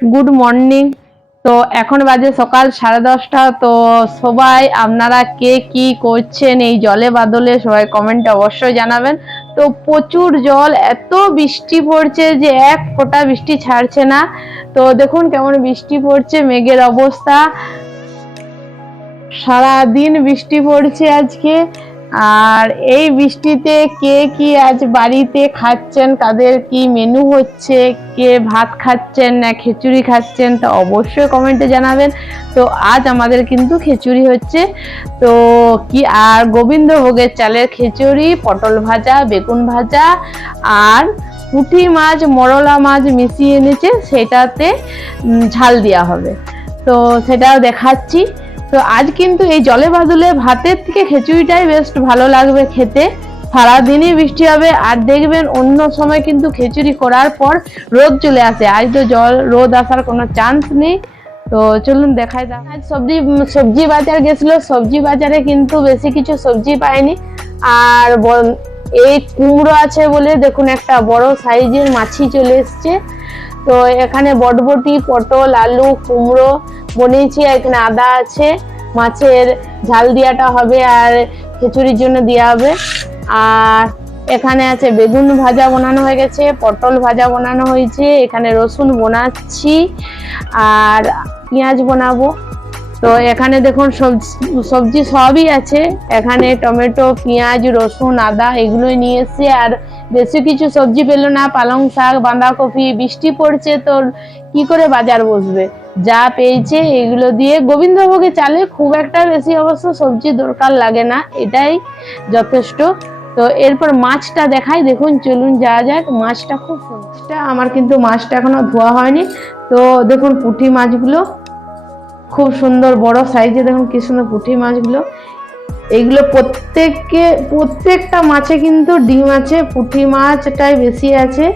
Good morning. তো এখন বাজে সকাল 10:30। তো সবাই আপনারা কে কি করছেন এই জলে বাদলে সবাই কমেন্টে অবশ্যই জানাবেন। তো প্রচুর জল, এত বৃষ্টি পড়ছে যে এক ফোঁটা বৃষ্টি ছাড়ছে না। তো দেখুন কেমন বৃষ্টি পড়ছে, মেঘের অবস্থা, সারাদিন বৃষ্টি পড়ছে আজকে। আর এই বৃষ্টিতে কে কি আজ বাড়িতে খাচ্ছেন, কাদের কি মেনু হচ্ছে, কে ভাত খাচ্ছেন না খিচুড়ি খাচ্ছেন, তা অবশ্যই কমেন্টে জানাবেন। তো আজ আমাদের কিন্তু খিচুড়ি হচ্ছে। তো কি আর গোবিন্দভোগের চালের খিচুড়ি, পটল ভাজা, বেগুন ভাজা আর পুঁটি মাছ, মরলা মাছ মিশিয়ে এনেছে, সেটাতে ঝাল দেওয়া হবে। তো সেটাও দেখাচ্ছি। তো আজ কিন্তু এই জলে বাদলে ভাতের থেকে খিচুড়িটাই বেশ ভালো লাগবে খেতে। সারাদিনই বৃষ্টি হবে, আর দেখবেন অন্য সময় কিন্তু খিচুড়ি করার পর রোদ চলে আসে। আজ তো রোদ আসার কোনো চান্স নেই। তো চলুন দেখাই দাও। আজ সবজি বাজার গেছিল, সবজি বাজারে কিন্তু বেশি কিছু সবজি পাইনি। আর এই কুমড়ো আছে বলে দেখুন একটা বড় সাইজের মাছি চলে এসছে। তো এখানে বটবটি, পটল, আলু, কুমড়ো বনিয়েছি। এখানে আদা আছে, মাছের ঝাল দিয়াটা হবে আর খিচুড়ির জন্য দেওয়া হবে। আর এখানে আছে বেগুন ভাজা বানানো হয়ে গেছে, পটল ভাজা বানানো হয়েছে, এখানে রসুন বানাচ্ছি আর পেঁয়াজ বানাবো। তো এখানে দেখুন সবজি সবই আছে। এখানে টমেটো, পেঁয়াজ, রসুন, আদা এগুলোই নিয়ে এসছি। আর বেশি কিছু সবজি পেলো না, পালং শাক, বাঁধাকপি। বৃষ্টি পড়ছে তো কি করে বাজার বসবে, যা পেয়েছে এগুলো দিয়ে। গোবিন্দভোগের চালে খুব একটা বেশি অবশ্য সবজি দরকার লাগে না, এটাই যথেষ্ট। তো এরপর মাছটা দেখাই, দেখুন চলুন যাওয়া যাক। মাছটা খুব সুন্দর, আমার কিন্তু মাছটা এখনো ধোয়া হয়নি। তো দেখুন পুঁটি মাছগুলো খুব সুন্দর বড় সাইজে, দেখুন কি সুন্দর পুঁটি মাছগুলো। এইগুলো প্রত্যেকটা মাছে কিন্তু ডিম আছে। পুঁটি মাছটাই বেশি আছে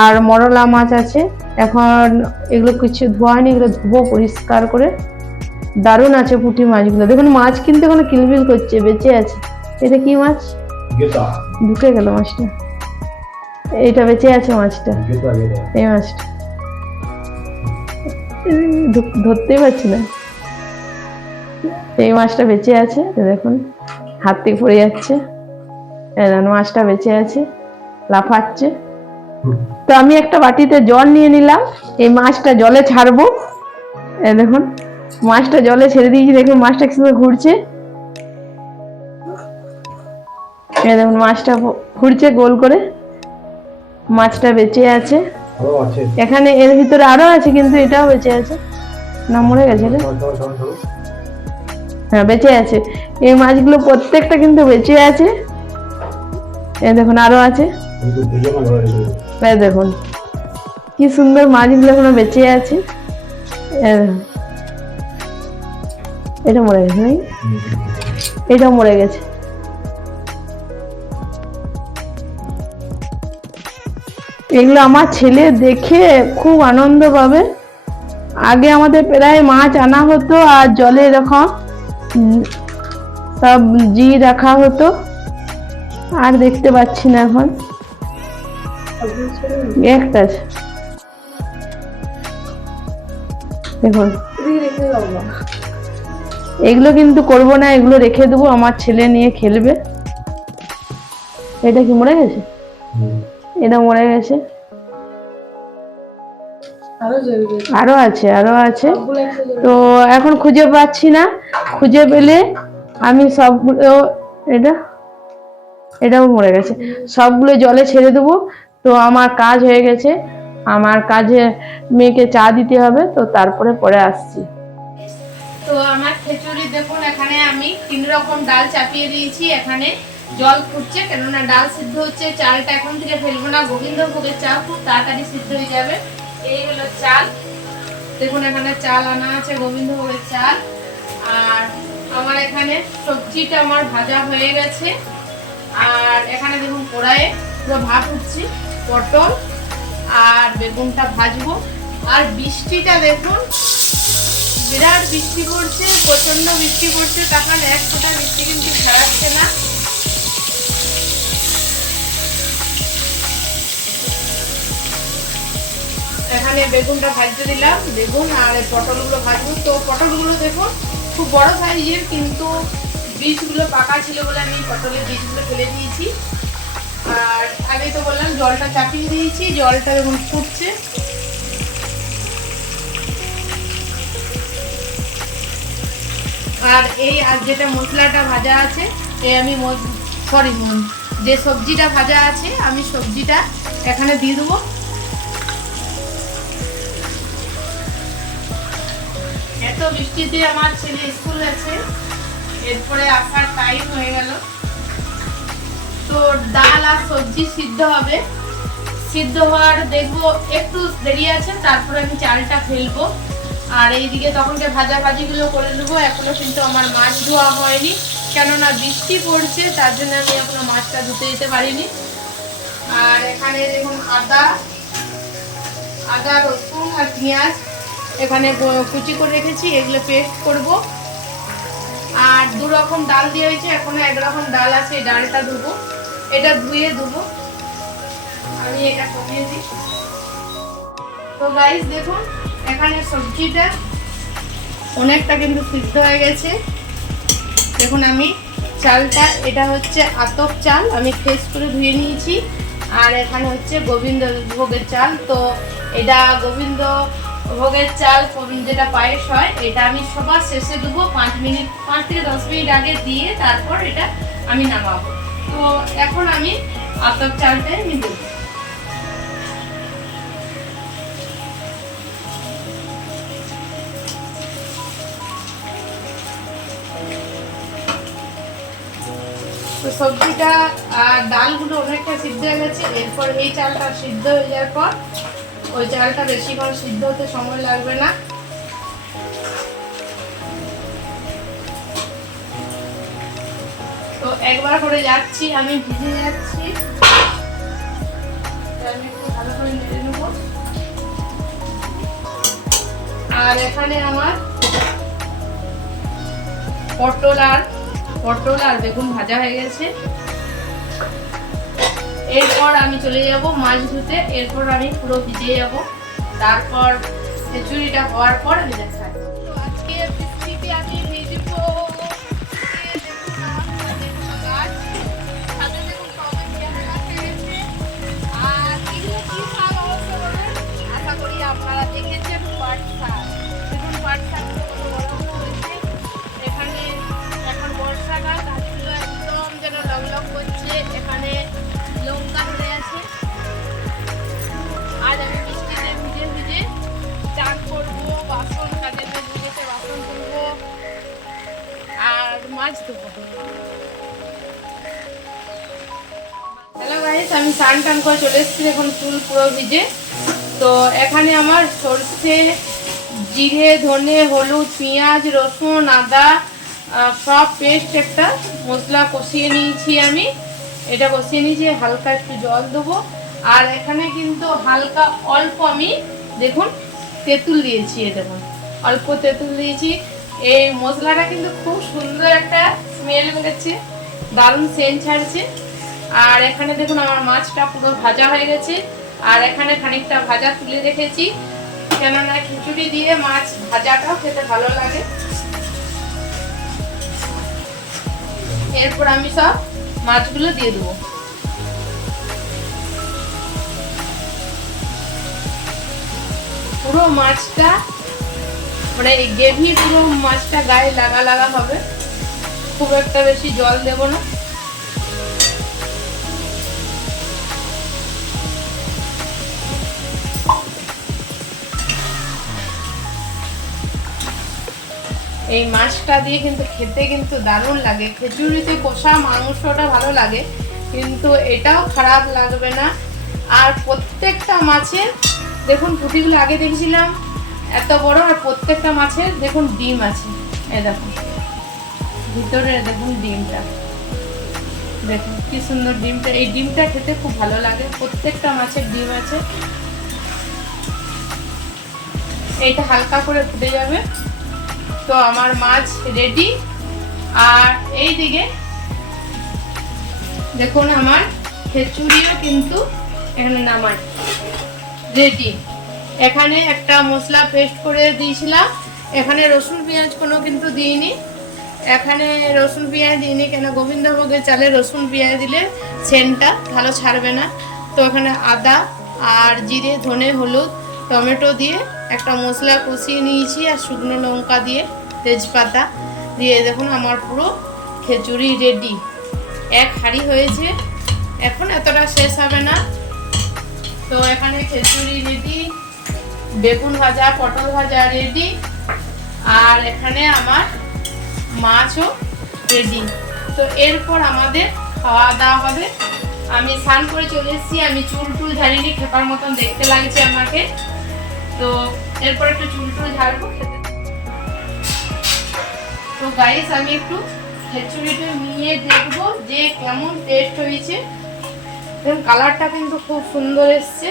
আর মরলা মাছ আছে। এখন এগুলো কিছু ধোয়া হয়নি, এগুলো ধুবো পরিষ্কার করে। দারুণ আছে পুঁটি মাছগুলো। দেখুন মাছ কিন্তু এখনো কিলবিল করছে, বেঁচে আছে। এটা কি মাছ? ঢুকে গেল মাছটা। এটা বেঁচে আছে মাছটা, এই মাছটা ধরতেই পারছি না। এই মাছটা বেঁচে আছে, দেখুন হাত থেকে পড়ে যাচ্ছে। মাছটা বেঁচে আছে, লাফাচ্ছে। তো আমি একটা বাটিতে জল নিয়ে নিলাম, এই মাছটা জলে ছাড়বো। দেখুন মাছটা জলে ছেড়ে দিয়েছি, দেখুন মাছটা কি সুন্দর ঘুরছে। দেখুন মাছটা ঘুরছে গোল করে। মাছটা বেঁচে আছে, এখানে এর ভিতরে আরো আছে, কিন্তু এটাও বেঁচে আছে না, মরে গেছে রে। হ্যাঁ বেঁচে আছে। এই মাছগুলো প্রত্যেকটা কিন্তু বেঁচে আছে। এই দেখুন আরো আছে, দেখুন কি সুন্দর মাছগুলো এখনো বেঁচে আছে। এটা মরে গেছে নাকি? এটাও মরে গেছে। এগুলো আমার ছেলে দেখে খুব আনন্দ পাবে। আগে আমাদের প্রায় মাছ আনা হতো আর জলে এরকম সব জি রাখা হতো, আর দেখতে পাচ্ছি না এখন। একটা আছে দেখুন। এগুলো কিন্তু করবো না, এগুলো রেখে দেবো, আমার ছেলে নিয়ে খেলবে। এটা কি মরে গেছে? এটা মরে গেছে। আরো আছে, আরো আছে। তো এখন খুঁজে পাচ্ছি না, খুঁজে পেলে আমি সবগুলো, এটাও মরে গেছে, সবগুলো জলে ছেড়ে দেবো। তো আমার কাজ হয়ে গেছে, আমার কাজে মেয়েকে চা দিতে হবে, তো তারপরে পরে আসছি। তো আমার খিচুড়ি দেখুন, এখানে আমি 3 রকম ডাল চাপিয়ে দিয়েছি। এখানে জল ফুটছে, কেননা ডাল সিদ্ধ হচ্ছে। চালটা এখন থেকে ফেলবো না, গোবিন্দভোগের চাল খুব তাড়াতাড়ি সিদ্ধ হয়ে যাবে। এই হলো চাল, দেখুন এখানে চাল আনা আছে, গোবিন্দভোগের চাল। আর আমার এখানে সবজিটা আমার ভাজা হয়ে গেছে। আর এখানে দেখুন কড়াইয়ে পুরো ভাত উঠছে, পটল আর বেগুনটা ভাজবো। আর বৃষ্টিটা দেখুন, বিরাট বৃষ্টি পড়ছে, প্রচন্ড বৃষ্টি পড়ছে। তখন এক ফোঁটা বৃষ্টি কিন্তু ছাড়াচ্ছে না। এখানে বেগুনটা ভাজতে দিলাম, বেগুন আর পটলগুলো ভাজবো। তো পটলগুলো দেখুন খুব বড় সাইজের, কিন্তু বীজগুলো পাকা ছিল বলে আমি পটলের বীজগুলো ফেলে দিয়েছি। আর আগে তো বললাম জলটা চাপিয়ে দিয়েছি, জলটা দেখুন ফুটছে। আর যেটা মশলাটা ভাজা আছে, আমি যে সবজিটা ভাজা আছে আমি সবজিটা এখানে দিয়ে দেবো। এত বৃষ্টিতে আমার ছেলে স্কুল আছে, এরপরে আসার টাইম হয়ে গেল। তো ডাল আর সবজি সিদ্ধ হবে, সিদ্ধ হওয়ার দেখবো একটু দেরি আছে, তারপরে আমি চালটা ফেলবো। আর এইদিকে তখনকে ভাজাভাজিগুলো করে নেবো। এখনো কিন্তু আমার মাছ ধোয়া হয়নি, কেননা বৃষ্টি পড়ছে, তার জন্য আমি এখনো মাছটা ধুতে যেতে পারিনি। আর এখানে দেখুন আদা রসুন আর পেঁয়াজ এখানে কুচি করে রেখেছি, এগুলো পেস্ট করব। আর 2 রকম ডাল দিয়ে হয়েছে, এখনো 1 রকম ডাল আছে, এই ডালটা ধুবো, এটা ধুয়ে দেবো। আমি এটা কমিয়ে দিই। তো গাইস দেখুন এখানে সবজিটা অনেকটা কিন্তু সিদ্ধ হয়ে গেছে। দেখুন আমি চালটা, এটা হচ্ছে আতপ চাল, আমি ফ্রেশ করে ধুয়ে নিয়েছি। আর এখানে হচ্ছে গোবিন্দ ভোগের চাল। তো এটা গোবিন্দ ভোগের চাল, যেটা পায়েস হয়, এটা আমি সবার শেষে দেবো। 5 থেকে 10 মিনিট আগে দিয়ে তারপর এটা আমি নামাবো। তো এখন আমি আতপ চালটা নিয়ে দেবো। তো সবজিটা আর ডালগুলো অনেকটা সিদ্ধ হয়ে গেছে। এরপর এই চালটা সিদ্ধ হয়ে যাওয়ার পর, ওই চালটা বেশিক্ষণ সিদ্ধ হতে সময় লাগবে না। তো একবার করে যাচ্ছি, আমি ভিজে যাচ্ছি, আমি একটু ভালো করে নেড়ে নেব। আর এখানে আমার পটল আর বেগুন ভাজা হয়ে গেছে। এরপর আমি চলে যাব মাছ ধুতে, এরপর আমি পুরো ভিজে যাব, তারপর খিচুড়িটা হওয়ার পর আমি দেখাচ্ছি। তো আজকে বৃষ্টিতে আমি ভিজবো। আর এগুলো কি শাক অবশ্য বলবেন, আশা করি আপনারা দেখেছেন পাট শাক। দেখুন পাট শাকগুলো কত বড় বড় হয়েছে। এখানে এখন বর্ষাকাল, গাছগুলো একদম যেন লকলক করছে। এখানে লঙ্কা ধরে আছে। আজ আমি বৃষ্টিতে ভিজে ভিজে চান করবো, বাসন কাজের মেয়ে ভিজেছে, বাসন ধুবো আর মাছ ধুবো। হ্যালো গাইস, আমি স্নান টান করে চলে এসেছি, এখন চুল পুরো ভিজে। তো এখানে আমার সরষে, জিরে, ধনে, হলুদ, পেঁয়াজ, রসুন, আদা সব পেস্ট একটা মশলা কষিয়ে নিয়েছি। আমি এটা কষিয়ে নিয়েছি, হালকা একটু জল দেবো। আর এখানে কিন্তু হালকা অল্প আমি দেখুন তেঁতুল দিয়েছি, দেখুন অল্প তেঁতুল দিয়েছি। এই মশলাটা কিন্তু খুব সুন্দর একটা স্মেল বেরোচ্ছে, দারুণ সেন্ট ছাড়ছে। আর এখানে দেখুন আমার মাছটা পুরো ভাজা হয়ে গেছে। আর এখানে খানিকটা ভাজা তুলে রেখেছি, কেননা খিচুড়ি দিয়ে মাছ ভাজাটাও খেতে ভালো লাগে। এরপর আমি সব মাছগুলো দিয়ে দেবো। পুরো মাছটা মানে গ্রেভি, পুরো মাছটা গায়ে লাগা লাগা হবে, খুব একটা বেশি জল দেব না। এই মাছটা দিয়ে কিন্তু খেতে কিন্তু দারুণ লাগে। খিচুড়িতে কষা মাংসটা ভালো লাগে, কিন্তু এটাও খারাপ লাগবে না। আর প্রত্যেকটা মাছের দেখুন পুঁটিগুলো আগে দেখছিলাম এত বড়, আর প্রত্যেকটা মাছের দেখুন ডিম আছে। এই দেখুন ভিতরে দেখুন ডিমটা, দেখুন কি সুন্দর ডিমটা। এই ডিমটা খেতে খুব ভালো লাগে, প্রত্যেকটা মাছের ডিম আছে। এইটা হালকা করে ফুটে যাবে। তো আমার মাছ রেডি। আর এই দিকে দেখুন আমার খিচুড়িও কিন্তু এখানে নামাই রেডি। এখানে একটা মশলা পেস্ট করে দিয়েছিলাম, এখানে রসুন পেঁয়াজ কোনো কিন্তু দিইনি। এখানে রসুন পেঁয়াজ দিইনি কেন, গোবিন্দভোগের চালে রসুন পেঁয়াজ দিলে সেন্টটা ভালো ছাড়বে না। তো এখানে আদা আর জিরে, ধনে, হলুদ, টমেটো দিয়ে একটা মশলা কষিয়ে নিয়েছি, আর শুকনো লঙ্কা দিয়ে, তেজপাতা দিয়ে দেখুন আমার পুরো খিচুড়ি রেডি। এক হাঁড়ি হয়েছে, এখন এতটা শেষ হবে না। তো এখানে খিচুড়ি রেডি, বেগুন ভাজা, পটল ভাজা রেডি, আর এখানে আমার মাছও রেডি। তো এরপর আমাদের খাওয়া দাওয়া হবে। আমি স্নান করে চলে এসেছি, আমি চুল টুল ঝাড়িনি, খেপার মতন দেখতে লাগছে আমাকে। তো এরপর একটু চুল টুল ঝাড়বো খেতে। তো গাইস আমি একটু খিচুড়িটা নিয়ে দেখবো যে কেমন টেস্ট হয়েছে। কালারটা কিন্তু খুব সুন্দর এসছে,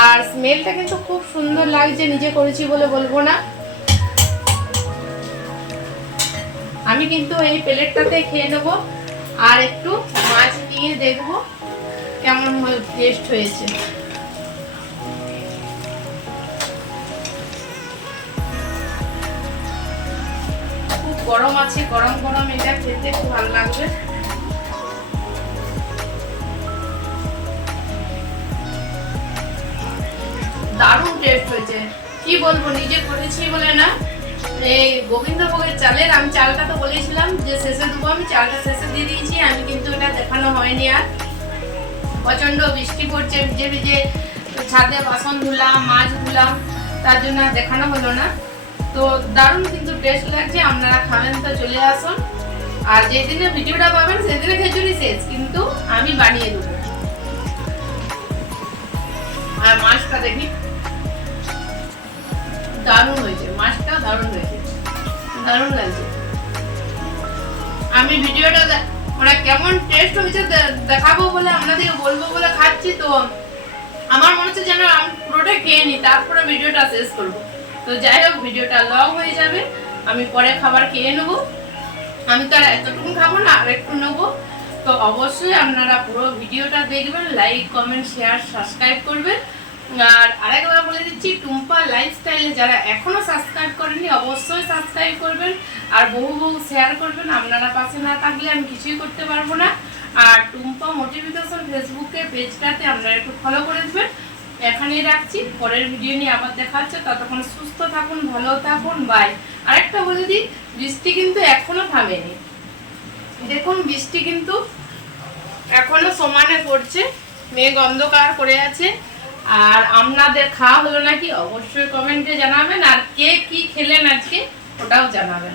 আর স্মেলটা কিন্তু খুব সুন্দর লাগছে, নিজে করেছি বলে বলবো না। আমি কিন্তু এই প্লেটটাতে খেয়ে নেব, আর একটু মাছ নিয়ে দেখবো কেমন টেস্ট হয়েছে। খুব গরম আছে, গরম গরম এটা খেতে খুব ভালো লাগবে। দারুণ টেস্ট হয়েছে, কি বলবো, নিজে করেছি বলে না। এই গোবিন্দভোগের চালের, আমি চালটা তো বলেছিলাম যে শেষে দেবো, আমি চালটা শেষে দিয়ে দিয়েছি। আমি কিন্তু এটা দেখানো হয়নি, আর প্রচন্ড বৃষ্টি পড়ছে, ভিজে ভিজে ছাদে বাসন ধুলাম, মাছ ধুলাম, তার জন্য দেখানো হলো না। তো দারুণ কিন্তু টেস্ট লাগছে, আপনারা খাবেন তো চলে আসুন। আর যেদিনে ভিডিওটা পাবেন সেদিনে খিচুড়ি শেষ, কিন্তু আমি বানিয়ে দেবো। আর মাছটা দেখি, দারুণ হয়েছে, মাছটা দারুণ হয়েছে, দারুণ লাগছে। আমি ভিডিওটা মানে কেমন টেস্ট হয়েছে দেখাবো বলে, আপনাদেরকে বলবো বলে খাচ্ছি। তো আমার মনে হচ্ছে যেন আমি পুরোটা খেয়ে নিই, তারপরে ভিডিওটা শেষ করবো। তো যাই হোক, ভিডিওটা লং হয়ে যাবে, আমি পরে খাবার খেয়ে নেবো। আমি তো আর এতটুকু খাবো না, আর একটু নেবো। তো অবশ্যই আপনারা পুরো ভিডিওটা দেখবেন, লাইক, কমেন্ট, শেয়ার, সাবস্ক্রাইব করবেন। আর আরেকবার বলে দিচ্ছি, টুম্পা লাইফস্টাইলে যারা এখনো সাবস্ক্রাইব করেননি অবশ্যই সাবস্ক্রাইব করবেন, আর বহু শেয়ার করবেন। আপনারা পাশে না থাকলে আমি কিছুই করতে পারবো না। আর টুম্পা মোটিভেশন ফেসবুকে পেজটাতে আপনারা একটু ফলো করে দেবেন। এখানেই রাখছি, পরের ভিডিও নিয়ে আবার দেখা হচ্ছে। ততক্ষণ সুস্থ থাকুন, ভালো থাকুন, বাই। আরেকটা বলে দিই, বৃষ্টি কিন্তু এখনো থামেনি, দেখুন বৃষ্টি কিন্তু এখনো সমানে পড়ছে, মেঘ অন্ধকার করে আছে। আর আপনাদের খাওয়া হলো নাকি অবশ্যই কমেন্টে জানাবেন, আর কে কি খেলেন আজকে ওটাও জানাবেন।